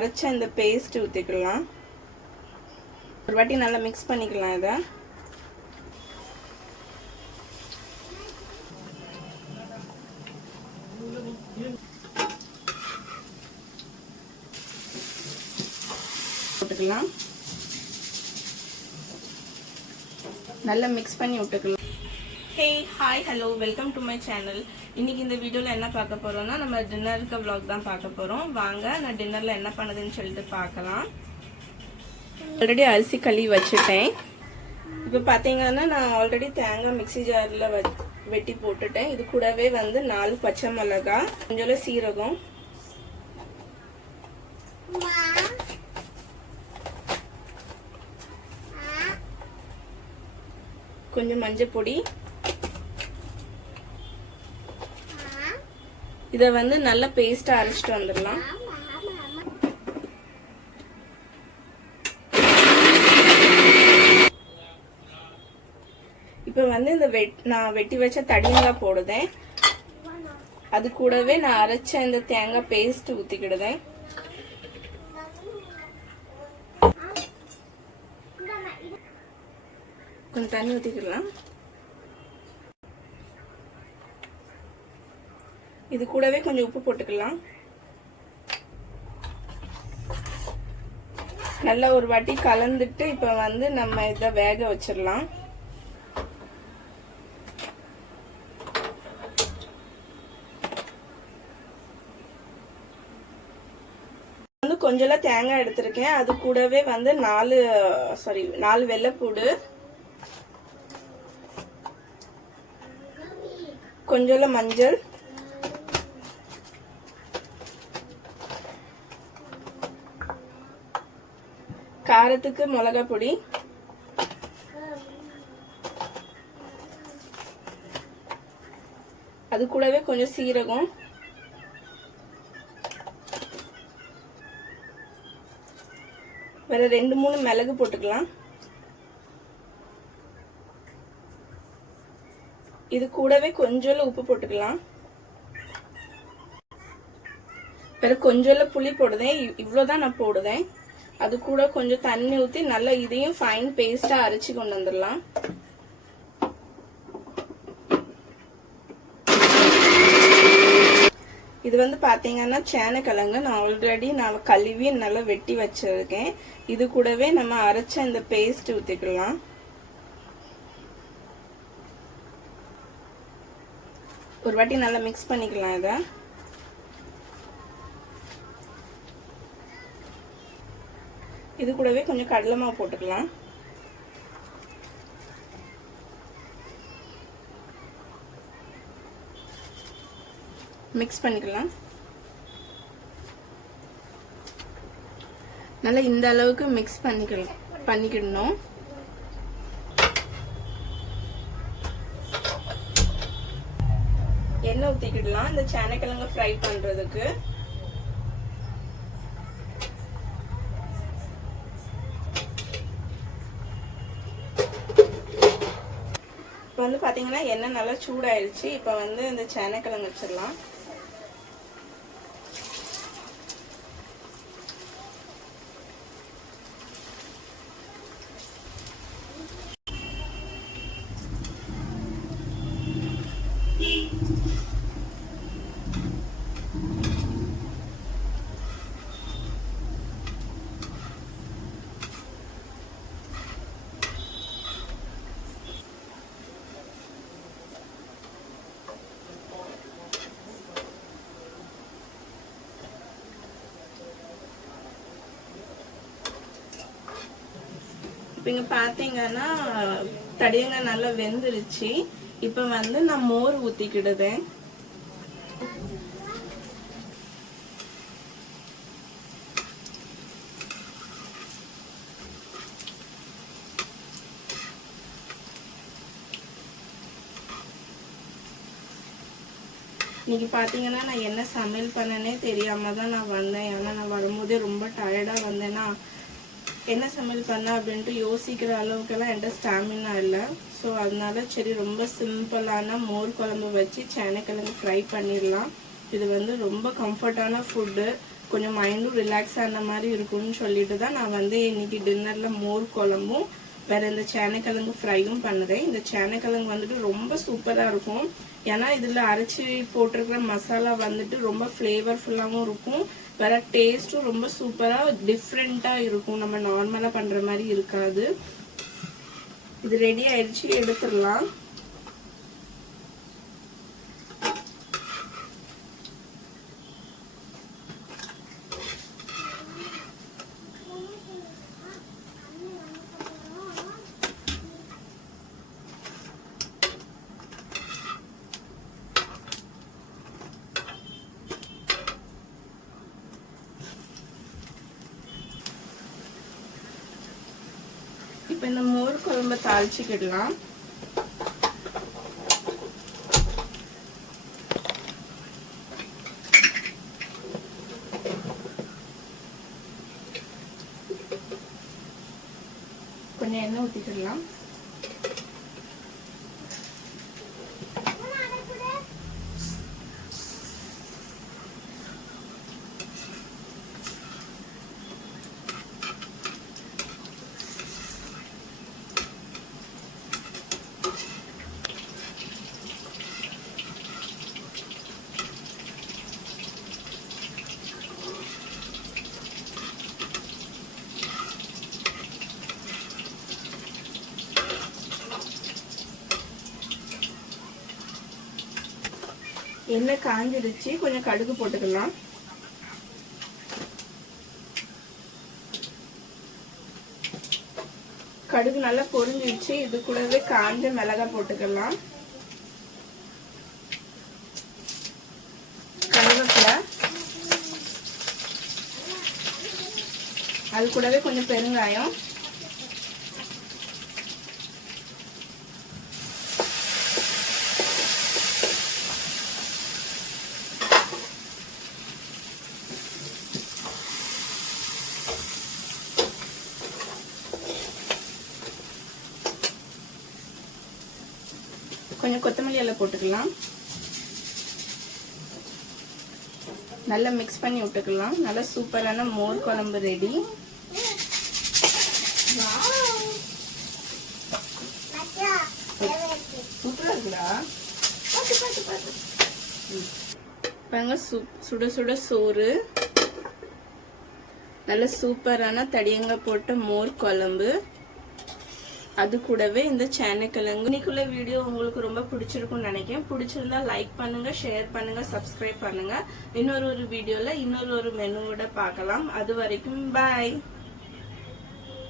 அரைச்ச இந்த பேஸ்ட் ஊற்றிக்கலாம். ஒரு வாட்டி நல்லா மிக்ஸ் பண்ணிக்கலாம். இதை போட்டுக்கலாம். நல்லா மிக்ஸ் பண்ணி விட்டுக்கலாம். Hey hi hello welcome to my channel. இன்னைக்கு இந்த வீடியோவில் என்ன பார்க்க போகிறோம்னா நம்ம டின்னருக்கு vlog தான் பார்க்க போகிறோம். வாங்க நான் டின்னரில் என்ன பண்ணுதுன்னு சொல்லிட்டு பார்க்கலாம். ஆல்ரெடி அரிசி கழுவி வச்சுட்டேன். இப்போ பார்த்தீங்கன்னா நான் ஆல்ரெடி தேங்காய் மிக்ஸி ஜாரில் வெட்டி போட்டுட்டேன். இது கூடவே வந்து 4 பச்சை மிளகாய், கொஞ்சம் சீரகம், கொஞ்சம் மஞ்சள் பொடி, இதை வந்து நல்ல பேஸ்டா அரைச்சிட்டு வந்துடலாம். இப்போ வந்து இந்த நான் வெட்டி வச்ச தடியங்காய் போடுதேன். அது கூடவே நான் அரைச்ச இந்த தேங்காய் பேஸ்ட் ஊத்திக்கிடுதேன். கொஞ்சம் தண்ணி ஊத்திக்கலாம். இது கூடவே கொஞ்சம் உப்பு போட்டுக்கலாம். நல்லா ஒரு வாட்டி கலந்துட்டு இப்ப வந்து நம்ம இதை வேக வச்சிடலாம். வந்து கொஞ்சம் தேங்காய் எடுத்திருக்கேன். அது கூடவே வந்து 4 வெள்ளைப்பூடு, கொஞ்சம் மஞ்சள், காரத்துக்கு மிளகாய் பொடி, அது கூடவே கொஞ்சம் சீரகம், வேற 2-3 மிளகு போட்டுக்கலாம். இது கூடவே கொஞ்சம் உப்பு போட்டுக்கலாம். வேற கொஞ்சம் புளி போடுதேன். இவ்வளவுதான் நான் போடுதேன். அது கூட கொஞ்சம் தண்ணி ஊத்தி நல்லா இதையும் ஃபைன் பேஸ்டா அரைச்சு கொண்டு வந்துடலாம். இது வந்து பாத்தீங்கன்னா சேனக்கிழங்கு நான் ஆல்ரெடி கழுவி நல்லா வெட்டி வச்சிருக்கேன். இது கூடவே நம்ம அரைச்ச இந்த பேஸ்ட் ஊத்திக்கலாம். ஒரு வாட்டி நல்லா மிக்ஸ் பண்ணிக்கலாம். இதை இது கூடவே கொஞ்சம் கடலை மாவு போட்டுக்கலாம். மிக்ஸ் பண்ணிக்கலாம். நல்லா இந்த அளவுக்கு மிக்ஸ் பண்ணிக்கிடணும். எண்ணெய் ஊத்திக்கிடலாம் இந்த சேனக்கிழங்கு ஃப்ரை பண்றதுக்கு. இப்போ வந்து பாத்தீங்கன்னா எண்ணெய் நல்லா சூடாயிடுச்சு. இப்போ வந்து இந்த சேனக்கிழங்கு வச்சிடலாம். இப்போ இங்க பாத்தீங்கன்னா தடியங்காய் நல்லா வெந்துருச்சு. இப்போ வந்து நான் மோர் ஊத்திக்கிடுதேன். இன்னைக்கு பாத்தீங்கன்னா நான் என்ன சமையல் பண்ணனே தெரியாம தான் நான் வந்தேன். ஏன்னா நான் வரும்போதே ரொம்ப டயர்டா வந்தேன்னா என்ன சமையல் பண்ண அப்படின்ட்டு யோசிக்கிற அளவுக்கெல்லாம் என்கிட்ட ஸ்டாமினா இல்லை. ஸோ அதனால சரி ரொம்ப சிம்பிளான மோர் குழம்பு வச்சு சேனக்கிழங்கு ஃப்ரை பண்ணிடலாம். இது வந்து ரொம்ப கம்ஃபர்டான ஃபுட்டு. கொஞ்சம் மைண்டும் ரிலாக்ஸ் ஆன மாதிரி இருக்கும்னு சொல்லிட்டு தான் நான் வந்து இன்னைக்கு டின்னரில் மோர் குழம்பும் வேற இந்த சேனைக்கிழங்கு ஃப்ரையும் பண்ணுறேன். இந்த சேனைக்கிழங்கு வந்துட்டு ரொம்ப சூப்பராக இருக்கும். ஏன்னா இதில் அரைச்சி போட்டிருக்கிற மசாலா வந்துட்டு ரொம்ப ஃப்ளேவர்ஃபுல்லாகவும் இருக்கும். வேற டேஸ்ட்டும் ரொம்ப சூப்பராக டிஃப்ரெண்ட்டாக இருக்கும். நம்ம நார்மலாக பண்ணுற மாதிரி இருக்காது. இது ரெடி ஆயிடுச்சு, எடுத்துடலாம். இப்போ இந்த மோர் குழம்பு தாளிச்சுக்கிடலாம். கொஞ்சம் எண்ணெய் ஊற்றிக்கிடலாம். எண்ணெய் காஞ்சிடுச்சு, கொஞ்சம் கடுகு போட்டுக்கலாம். கடுகு நல்லா பொரிஞ்சிடுச்சு. இது கூடவே காஞ்ச மிளகாய் போட்டுக்கலாம். கருவேப்பிலை, அது கூடவே கொஞ்சம் பெருங்காயம், கொஞ்சம் கொத்தமல்லி இலை போட்டுக்கலாம். நல்லா மிக்ஸ் பண்ணி விட்டுக்கலாம். நல்லா சூப்பரான மோர் குழம்பு ரெடி. சூப்பரா இருக்குடா. பாருங்க, சுட சுட சோறு, நல்ல சூப்பரான தடியங்காய் போட்ட மோர் குழம்பு, அது கூடவே இந்த சேனைக்கிழங்கு. இன்னைக்குள்ள வீடியோ உங்களுக்கு ரொம்ப பிடிச்சிருக்கும்னு நினைக்கிறேன். பிடிச்சிருந்தா லைக் பண்ணுங்க, ஷேர் பண்ணுங்க, சப்ஸ்கிரைப் பண்ணுங்க. இன்னொரு வீடியோல இன்னொரு மெனுவோட பார்க்கலாம். அது வரைக்கும் பாய்.